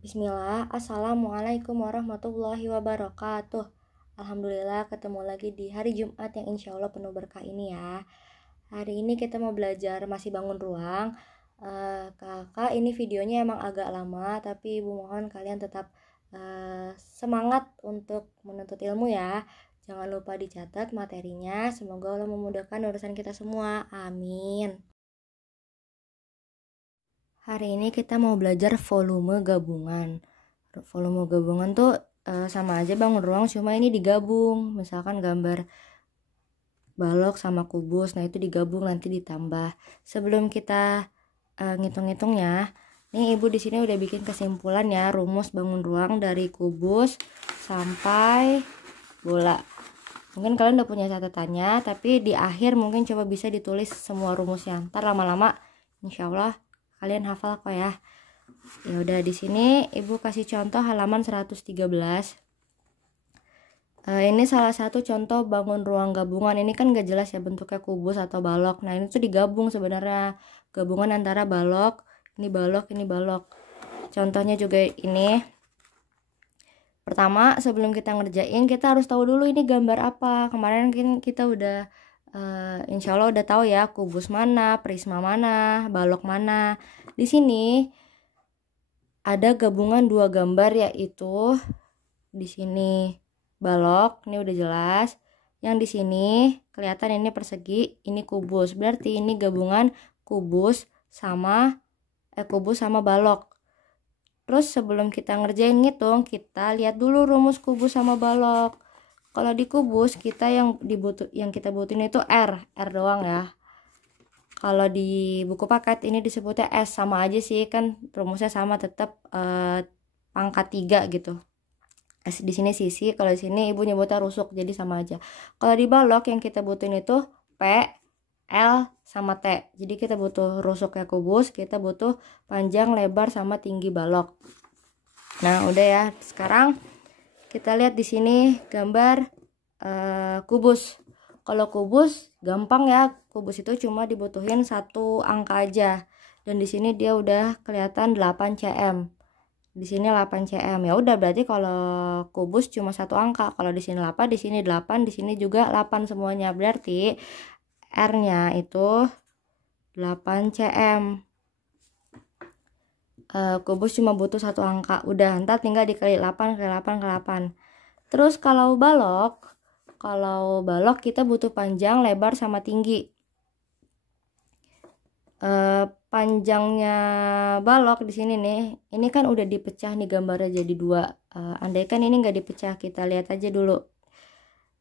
Bismillah, Assalamualaikum warahmatullahi wabarakatuh. Alhamdulillah ketemu lagi di hari Jumat yang insya Allah penuh berkah ini ya. Hari ini kita mau belajar masih bangun ruang. Kakak ini videonya emang agak lama, tapi ibu mohon kalian tetap semangat untuk menuntut ilmu ya. Jangan lupa dicatat materinya, semoga Allah memudahkan urusan kita semua, amin. Hari ini kita mau belajar volume gabungan. Volume gabungan tuh sama aja bangun ruang, cuma ini digabung. Misalkan gambar balok sama kubus, nah itu digabung nanti ditambah. Sebelum kita ngitung-ngitungnya, nih ibu di sini udah bikin kesimpulan ya, rumus bangun ruang dari kubus sampai bola. Mungkin kalian udah punya catatannya, tapi di akhir mungkin coba bisa ditulis semua rumusnya. Ntar lama-lama insya Allah kalian hafal kok ya. Ya udah, di sini ibu kasih contoh halaman 113. Ini salah satu contoh bangun ruang gabungan. Ini kan gak jelas ya bentuknya kubus atau balok. Nah ini tuh digabung sebenarnya, gabungan antara balok, ini balok, ini balok. Contohnya juga ini. Pertama, sebelum kita ngerjain, kita harus tahu dulu ini gambar apa. Kemarin kan kita udah insya Allah udah tahu ya, kubus mana, prisma mana, balok mana. Di sini ada gabungan dua gambar, yaitu di sini balok, ini udah jelas. Yang di sini kelihatan ini persegi, ini kubus. Berarti ini gabungan kubus sama balok. Terus sebelum kita ngerjain ngitung, kita lihat dulu rumus kubus sama balok. Kalau di kubus kita yang kita butuhin itu R doang ya. Kalau di buku paket ini disebutnya S, sama aja sih, kan rumusnya sama, tetap pangkat 3 gitu. S di sini sisi, kalau di sini ibu nyebutnya rusuk, jadi sama aja. Kalau di balok yang kita butuhin itu P, L sama T. Jadi kita butuh rusuknya kubus, kita butuh panjang, lebar sama tinggi balok. Nah, udah ya. Sekarang kita lihat di sini gambar kubus. Kalau kubus gampang ya, kubus itu cuma dibutuhin satu angka aja. Dan di sini dia udah kelihatan 8 cm. Di sini 8 cm. Ya udah, berarti kalau kubus cuma satu angka. Kalau di sini 8, di sini 8, di sini juga 8 semuanya. Berarti R-nya itu 8 cm. Kubus cuma butuh satu angka. Udah, ntar tinggal dikali 8 kali 8 kali 8. Terus kalau balok kita butuh panjang, lebar sama tinggi. Panjangnya balok di sini nih, ini kan udah dipecah nih gambarnya jadi 2. Andaikan ini nggak dipecah, kita lihat aja dulu.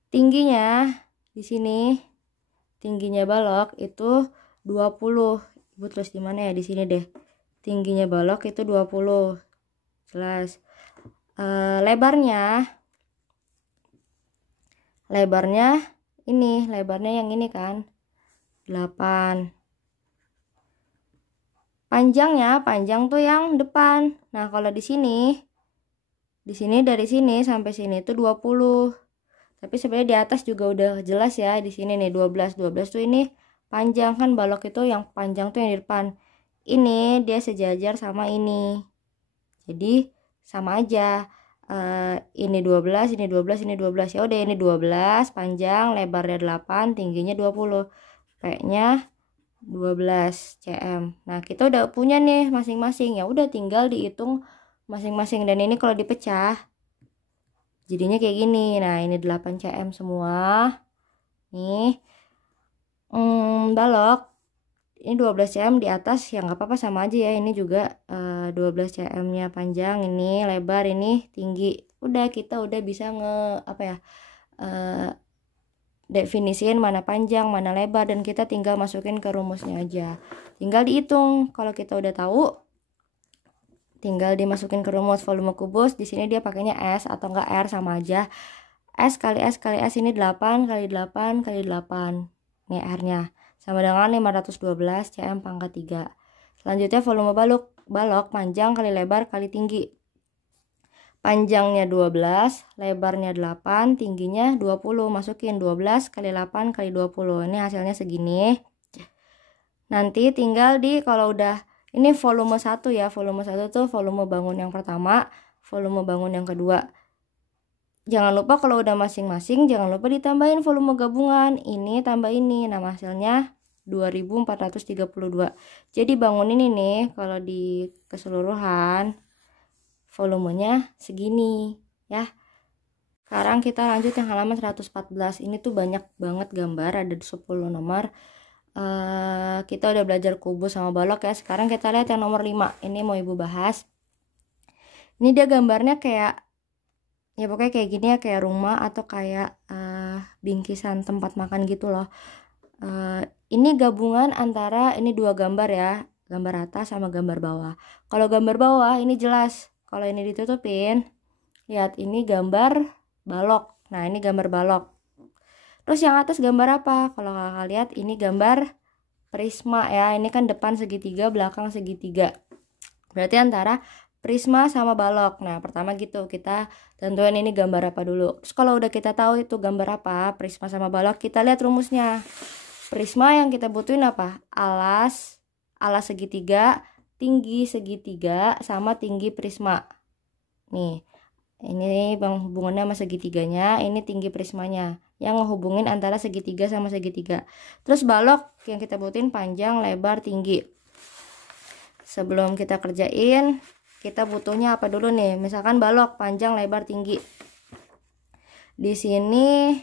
Tingginya di sini, tingginya balok itu 20. Ibu terus di mana ya? Di sini deh. Tingginya balok itu 20. Jelas. Lebarnya ini, lebarnya yang ini kan 8. Panjang tuh yang depan. Nah, kalau di sini dari sini sampai sini itu 20. Tapi sebenarnya di atas juga udah jelas ya, di sini nih 12. 12 tuh ini panjang, kan balok itu yang panjang tuh yang di depan. Ini dia sejajar sama ini. Jadi sama aja. Ini 12, ini 12, ini 12. Ya udah, ini 12, panjang, lebarnya 8, tingginya 20. P-nya 12 cm. Nah, kita udah punya nih masing-masing. Ya udah, tinggal dihitung masing-masing. Dan ini kalau dipecah jadinya kayak gini. Nah, ini 8 cm semua. Nih. Balok ini 12 cm di atas, ya nggak apa-apa, sama aja ya. Ini juga 12 cm nya panjang, ini lebar, ini tinggi. Udah, kita udah bisa definisiin mana panjang, mana lebar, dan kita tinggal masukin ke rumusnya aja. Tinggal dihitung. Kalau kita udah tahu, tinggal dimasukin ke rumus volume kubus. Di sini dia pakainya S atau enggak R, sama aja. S kali S kali S, ini 8 kali 8 kali 8. Ini R-nya. Sama dengan 512 cm pangkat 3. Selanjutnya volume balok panjang kali lebar kali tinggi. Panjangnya 12, lebarnya 8, tingginya 20. Masukin 12 kali 8 kali 20. Ini hasilnya segini. Nanti tinggal kalau udah Ini volume 1 ya. Volume 1 tuh volume bangun yang pertama, volume bangun yang kedua. Jangan lupa kalau udah masing-masing, jangan lupa ditambahin volume gabungan. Ini tambah ini. Nah, hasilnya 2432. Jadi bangun ini nih, kalau di keseluruhan volumenya segini ya. Sekarang kita lanjut yang halaman 114. Ini tuh banyak banget gambar, ada 10 nomor. Kita udah belajar kubus sama balok ya. Sekarang kita lihat yang nomor 5. Ini mau ibu bahas. Ini dia gambarnya kayak, ya pokoknya kayak gini ya, kayak rumah atau kayak bingkisan tempat makan gitu loh. Ini gabungan antara ini dua gambar ya, gambar atas sama gambar bawah. Kalau gambar bawah ini jelas, kalau ini ditutupin, lihat ini gambar balok. Nah, ini gambar balok. Terus yang atas gambar apa? Kalau kakak lihat ini gambar prisma ya. Ini kan depan segitiga, belakang segitiga. Berarti antara prisma sama balok. Nah, pertama gitu, kita tentuin ini gambar apa dulu. Terus kalau udah kita tahu itu gambar apa, prisma sama balok, kita lihat rumusnya. Prisma yang kita butuhin apa? Alas segitiga, tinggi segitiga, sama tinggi prisma. Nih, ini hubungannya sama segitiganya, ini tinggi prismanya. Yang ngehubungin antara segitiga sama segitiga. Terus balok yang kita butuhin panjang, lebar, tinggi. Sebelum kita kerjain, kita butuhnya apa dulu nih? Misalkan balok panjang, lebar, tinggi. Di sini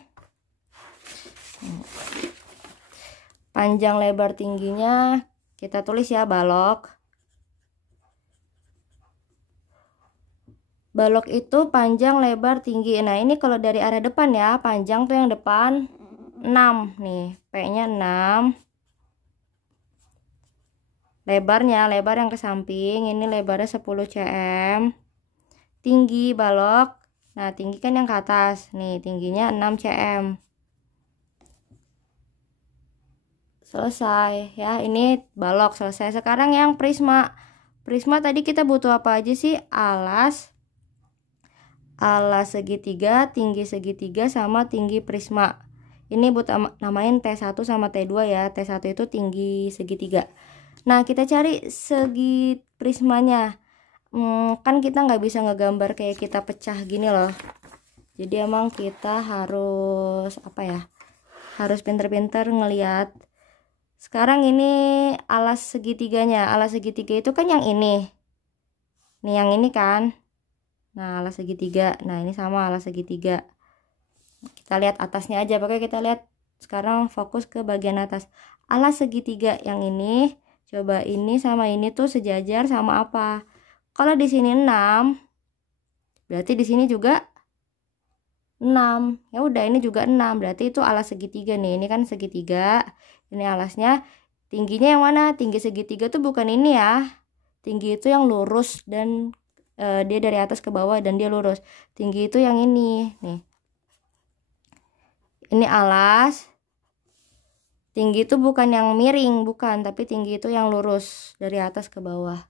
panjang, lebar, tingginya kita tulis ya, balok. Balok itu panjang, lebar, tinggi. Nah, ini kalau dari area depan ya, panjang tuh yang depan 6 nih, P-nya 6. Lebarnya, lebar yang ke samping, ini lebarnya 10 cm. Tinggi balok, nah tinggi kan yang ke atas, nih tingginya 6 cm. Selesai ya, ini balok selesai. Sekarang yang prisma. Prisma tadi kita butuh apa aja sih? Alas segitiga, tinggi segitiga, sama tinggi prisma. Ini buat namain T1 sama T2 ya. T1 itu tinggi segitiga. Nah, kita cari segi prismanya. Kan kita nggak bisa ngegambar kayak kita pecah gini loh. Jadi emang kita harus apa ya? Harus pinter-pinter ngeliat. Sekarang ini alas segitiganya. Alas segitiga itu kan yang ini. Nih yang ini kan. Nah, alas segitiga. Nah, ini sama alas segitiga. Kita lihat atasnya aja. Pokoknya kita lihat sekarang fokus ke bagian atas. Alas segitiga yang ini, coba ini sama ini tuh sejajar sama apa? Kalau di sini 6, berarti di sini juga 6. Ya udah, ini juga 6. Berarti itu alas segitiga nih. Ini kan segitiga. Ini alasnya. Tingginya yang mana? Tinggi segitiga tuh bukan ini ya. Tinggi itu yang lurus dan dia dari atas ke bawah dan dia lurus. Tinggi itu yang ini nih. Ini alas. Tinggi itu bukan yang miring, bukan, tapi tinggi itu yang lurus dari atas ke bawah.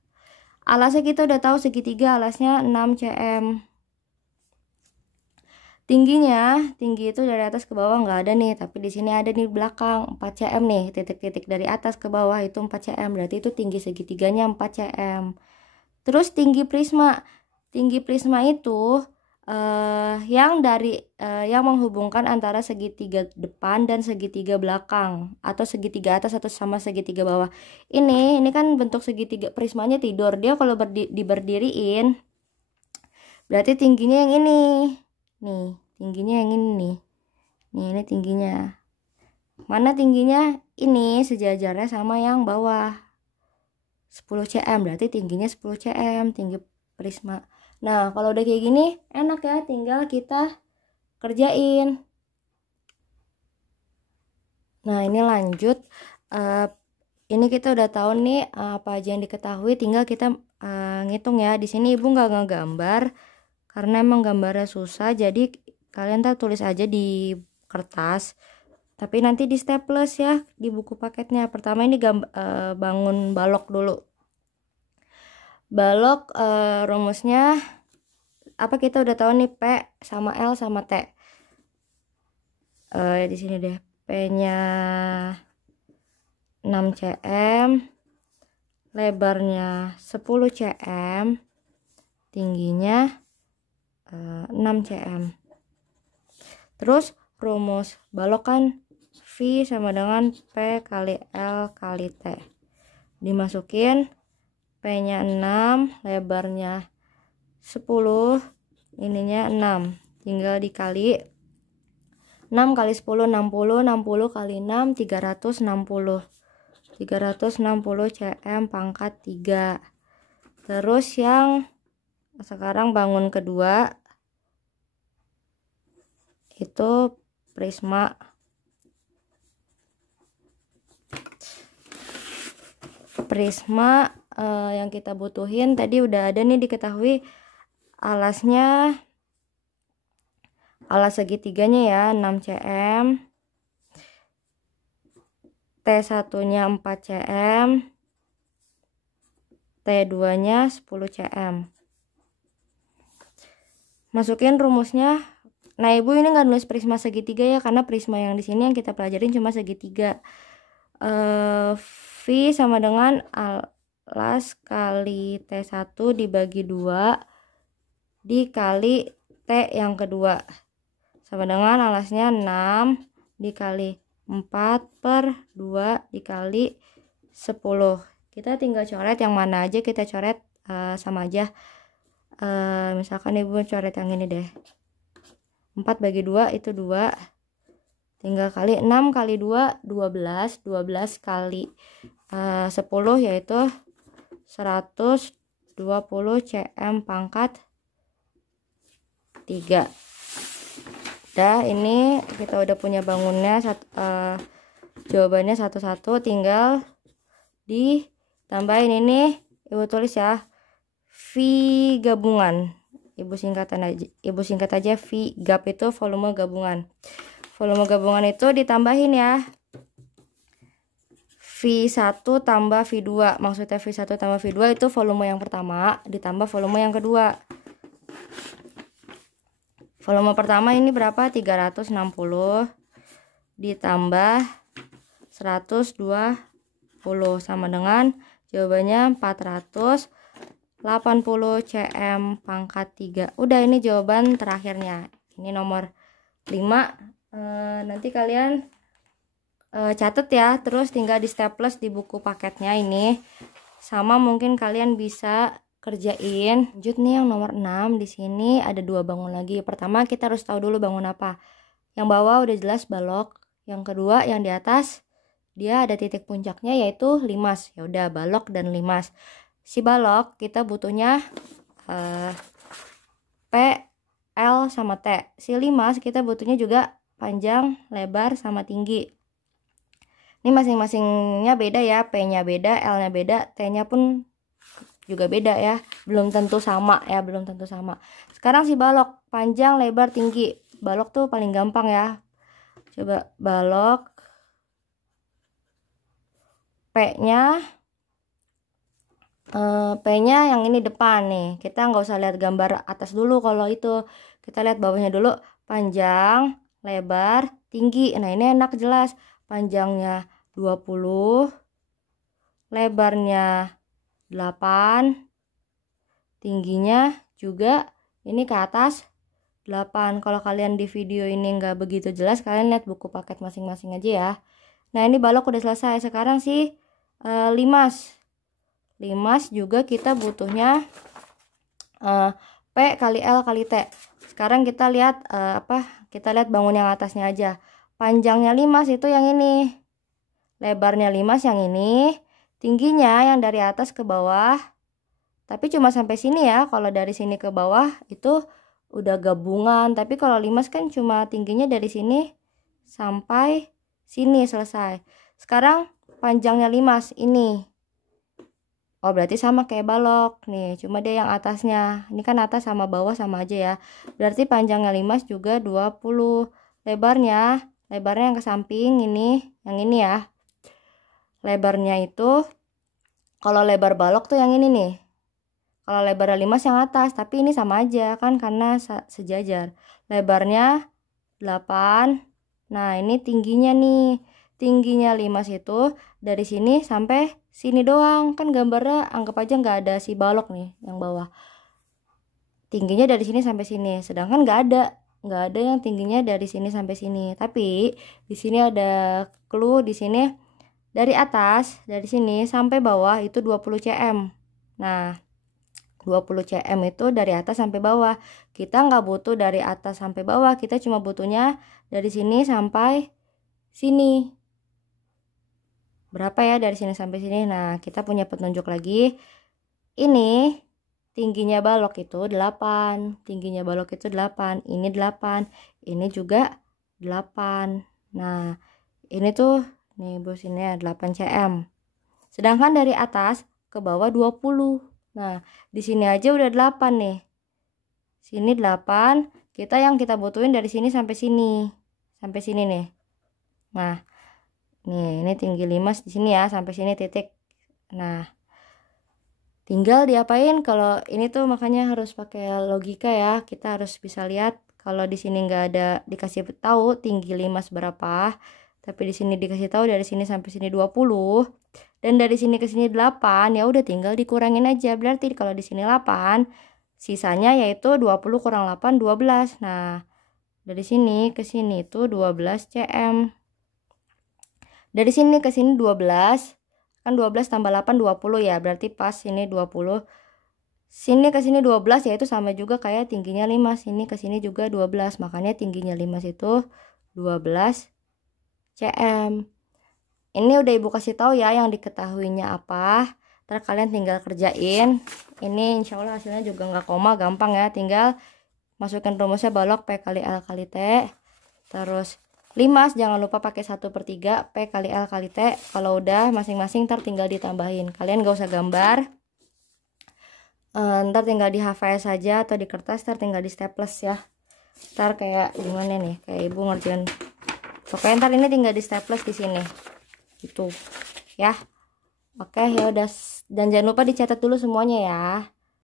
Alasnya kita udah tahu segitiga, alasnya 6 cm. Tingginya, tinggi itu dari atas ke bawah nggak ada nih, tapi di sini ada nih belakang 4 cm nih, titik-titik dari atas ke bawah itu 4 cm, berarti itu tinggi segitiganya 4 cm. Terus tinggi prisma itu yang menghubungkan antara segitiga depan dan segitiga belakang, atau segitiga atas atau sama segitiga bawah. Ini kan bentuk segitiga prismanya tidur. Dia kalau diberdiriin, berarti tingginya yang ini. Nih, tingginya yang ini nih. Nih, ini tingginya. Mana tingginya? Ini sejajarnya sama yang bawah. 10 cm, berarti tingginya 10 cm, tinggi prisma. Nah, kalau udah kayak gini, enak ya, tinggal kita kerjain. Nah, ini lanjut. Ini kita udah tahu nih apa aja yang diketahui, tinggal kita ngitung ya. Di sini ibu nggak ngegambar, karena emang gambarnya susah, jadi kalian tulis aja di kertas. Tapi nanti di staples ya, di buku paketnya. Pertama ini bangun balok dulu. Balok rumusnya apa, kita udah tahu nih, P sama L sama T. Di sini deh, P-nya 6 cm, lebarnya 10 cm, tingginya 6 cm. Terus rumus balok kan V sama dengan P kali L kali T. Dimasukin P-nya 6, lebarnya 10, ininya 6. Tinggal dikali 6 kali 10, 60, 60 kali 6, 360. 360 cm pangkat 3. Terus yang sekarang bangun kedua itu prisma. Prisma yang kita butuhin tadi udah ada nih diketahui alasnya, alas segitiganya ya 6 cm, T1 nya 4 cm, T2 nya 10 cm. Masukin rumusnya. Nah, Ibu ini nggak nulis prisma segitiga ya, karena prisma yang di sini yang kita pelajarin cuma segitiga. V sama dengan alas kali T1 dibagi 2 dikali T yang kedua, sama dengan alasnya 6 dikali 4/2 dikali 10. Kita tinggal coret yang mana aja, kita coret sama aja. Misalkan Ibu coret yang ini deh, 4 bagi 2 itu 2, tinggal kali 6 kali 2 12, 12 kali 10 yaitu 120 cm pangkat 3. Udah, ini kita udah punya bangunnya, jawabannya satu-satu, tinggal ditambahin ini. Ibu tulis ya, V gabungan. Ibu singkat aja V gap itu volume gabungan. Volume gabungan itu ditambahin ya, V1 tambah V2. Maksudnya V1 tambah V2 itu volume yang pertama ditambah volume yang kedua. Volume pertama ini berapa? 360 ditambah 120 sama dengan jawabannya 480 cm pangkat 3. Udah, ini jawaban terakhirnya. Ini nomor 5. Nanti kalian catat ya, terus tinggal di staples di buku paketnya ini. Sama mungkin kalian bisa kerjain. Lanjut nih yang nomor 6, di sini ada 2 bangun lagi. Pertama kita harus tahu dulu bangun apa. Yang bawah udah jelas balok. Yang kedua yang di atas dia ada titik puncaknya yaitu limas. Ya udah, balok dan limas. Si balok kita butuhnya P, L sama T. Si limas kita butuhnya juga panjang, lebar sama tinggi. Ini masing-masingnya beda ya, P-nya beda, L-nya beda, T-nya pun juga beda ya, belum tentu sama ya, belum tentu sama. Sekarang si balok, panjang, lebar, tinggi. Balok tuh paling gampang ya. Coba balok, P-nya yang ini depan nih. Kita nggak usah lihat gambar atas dulu kalau itu. Kita lihat bawahnya dulu, panjang, lebar, tinggi. Nah, ini enak jelas. Panjangnya 20, lebarnya 8, tingginya juga ini ke atas 8. Kalau kalian di video ini nggak begitu jelas, kalian lihat buku paket masing-masing aja ya. Nah, ini balok udah selesai. Sekarang sih limas juga kita butuhnya P kali L kali T. Sekarang kita lihat kita lihat bangun yang atasnya aja. Panjangnya limas itu yang ini, lebarnya limas yang ini, tingginya yang dari atas ke bawah, tapi cuma sampai sini ya. Kalau dari sini ke bawah itu udah gabungan, tapi kalau limas kan cuma tingginya dari sini sampai sini, selesai. Sekarang panjangnya limas ini, oh berarti sama kayak balok nih, cuma dia yang atasnya. Ini kan atas sama bawah sama aja ya. Berarti panjangnya limas juga 20. Lebarnya yang ke samping ini, yang ini ya. Lebarnya itu, kalau lebar balok tuh yang ini nih. Kalau lebar limas yang atas, tapi ini sama aja kan karena sejajar. Lebarnya 8. Nah, ini tingginya nih. tingginya limas itu dari sini sampai sini doang. Kan gambarnya anggap aja nggak ada si balok nih yang bawah. Tingginya dari sini sampai sini. Sedangkan nggak ada yang tingginya dari sini sampai sini. Tapi di sini ada clue di sini dari atas, dari sini sampai bawah itu 20 cm. Nah, 20 cm itu dari atas sampai bawah. Kita nggak butuh dari atas sampai bawah, kita cuma butuhnya dari sini sampai sini. Berapa ya dari sini sampai sini? Nah, kita punya petunjuk lagi. Ini tingginya balok itu 8. Tingginya balok itu 8. Ini 8. Ini juga 8. Nah, ini tuh nih bos, ini 8 cm. Sedangkan dari atas ke bawah 20. Nah, di sini aja udah 8 nih. Sini 8. Yang kita butuhin dari sini sampai sini. Sampai sini nih. Nah, nih, ini tinggi limas di sini ya, sampai sini titik. Nah, tinggal diapain kalau ini tuh, makanya harus pakai logika ya. Kita harus bisa lihat kalau di sini nggak ada dikasih tahu tinggi limas berapa, tapi di sini dikasih tahu dari sini sampai sini 20 dan dari sini ke sini 8, ya udah tinggal dikurangin aja. Berarti kalau di sini 8, sisanya yaitu 20 kurang 8 12. Nah, dari sini ke sini itu 12 cm. Dari sini ke sini 12. Kan 12 tambah 8 20 ya, berarti pas sini 20. Sini ke sini 12, yaitu sama juga kayak tingginya limas. Sini ke sini juga 12, makanya tingginya limas itu 12 cm. Ini udah ibu kasih tahu ya yang diketahuinya apa. Ntar kalian tinggal kerjain. Ini insya Allah hasilnya juga nggak koma, gampang ya. Tinggal masukin rumusnya balok P kali L kali T. Terus limas jangan lupa pakai 1/3 P kali L kali T. Kalau udah masing-masing ntar tinggal ditambahin. Kalian gak usah gambar. Ntar tinggal di HVS saja atau di kertas, ntar tinggal di staples ya. Ntar kayak gimana nih, kayak ibu ngerjain. Pokoknya ntar ini tinggal di staples di sini. Gitu ya. Oke, ya udah. Dan jangan lupa dicatat dulu semuanya ya.